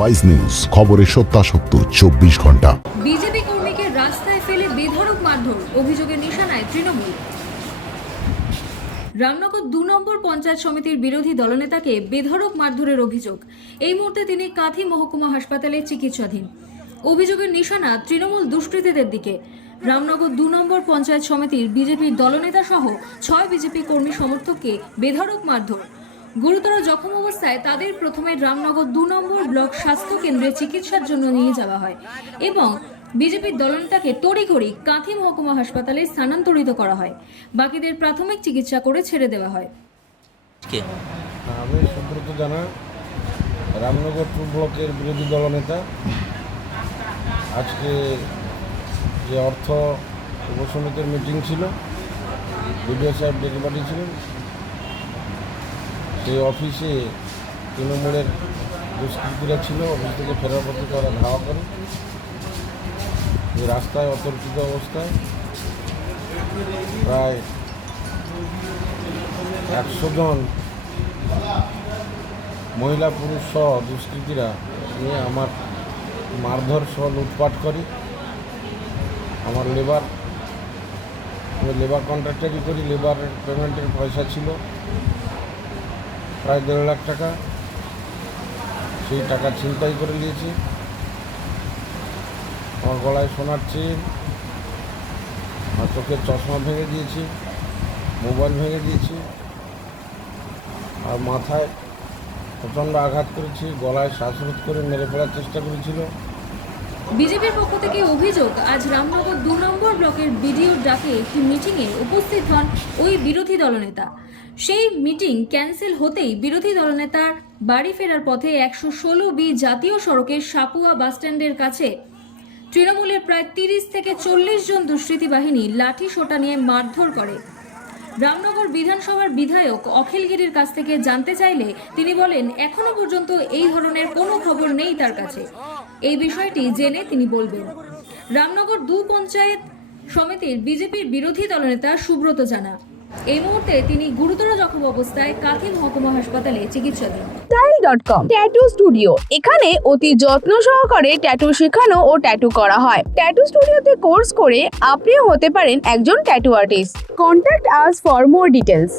Wise news, খবরের সত্যাসত্য 24 ঘন্টা। বিজেপি কর্মীকে রাস্তায় ফেলে বেধড়ক মারধর, অভিযোগের নিশানায় তৃণমূল। রামনগর 2 নম্বর পঞ্চায়েত সমিতির বিরোধী দলনেতাকে বেধড়ক মারধরের অভিযোগ। এই মুহূর্তে তিনি কাঁথি মহকুমা হাসপাতালে চিকিৎসাধীন। অভিযোগের নিশানা তৃণমূল দুষ্কৃতীদের দিকে। রামনগর 2 নম্বর পঞ্চায়েত সমিতির বিজেপির দলনেতা সহ 6 বিজেপি কর্মী সমর্থককে বেধড়ক মারধর। গুরুতর জখম অবস্থায় তাদের প্রথমে রামনগর 2 নম্বর ব্লক স্বাস্থ্য কেন্দ্রে চিকিৎসার জন্য নিয়ে যাওয়া হয় এবং বিজেপির দলনেতাকে তড়িঘড়ি কাঁথি মহকুমা হাসপাতালে স্থানান্তরিত করা হয়। বাকিদের প্রাথমিক চিকিৎসা করে ছেড়ে দেওয়া হয়। আমি সুব্রত জানা, রামনগর 2 ব্লকের বিরোধী দলনেতা। আজকে যে অর্থ উপসমিতির মিটিং ছিল, বিডিও সাহেব ডেকে পাঠিয়েছিলেন, সেই অফিসে তৃণমূলের দুষ্কৃতীরা ছিল। অফিস থেকে ফেরার পথে তারা ধাওয়া করে এই রাস্তায় অতর্কিত অবস্থায় প্রায় 100 জন মহিলা পুরুষ সহ দুষ্কৃতীরা নিয়ে আমার মারধর সহ লুটপাট করে। আমার আমি লেবার কন্ট্রাক্টারই করি। লেবারের পেমেন্টের পয়সা ছিল প্রায় 1.5 লাখ টাকা। সেই টাকা ছিনতাই করে নিয়েছি। আমার গলায় সোনার চেন, আর চোখের চশমা ভেঙে দিয়েছি, মোবাইল ভেঙে দিয়েছি, আর মাথায় প্রচণ্ড আঘাত করেছি। গলায় শ্বাসরোধ করে মেরে ফেলার চেষ্টা করেছিল। বিজেপির পক্ষ থেকে অভিযোগ, আজ রামনগর 2 নম্বর ব্লকের বিডিওর ডাকে একটি মিটিংয়ে উপস্থিত হন ওই বিরোধী দলনেতা। সেই মিটিং ক্যান্সেল হতেই বিরোধী দলনেতার বাড়ি ফেরার পথে 116B জাতীয় সড়কের সাপুয়া বাসস্ট্যান্ডের কাছে তৃণমূলের প্রায় 30 থেকে 40 জন দুষ্কৃতী বাহিনী লাঠি সোঁটা নিয়ে মারধর করে। রামনগর বিধানসভার বিধায়ক অখিলগিরির কাছ থেকে জানতে চাইলে তিনি বলেন, এখনো পর্যন্ত এই ধরনের কোনো খবর নেই তার কাছে। এই বিষয়টি জেনে তিনি বলবেন। রামনগর 2 পঞ্চায়েত সমিতির বিজেপির বিরোধী দলনেতা সুব্রত জানা, এই মুহূর্তে তিনি গুরুতর জখম অবস্থায় কাঁথি মহকুমা হাসপাতালে চিকিৎসাধীন। style.com ট্যাটু স্টুডিও, এখানে অতি যত্ন সহকারে ট্যাটু শেখানো ও ট্যাটু করা হয়। ট্যাটু স্টুডিওতে কোর্স করে আপনিও হতে পারেন একজন tattoo artist. Contact us for more details.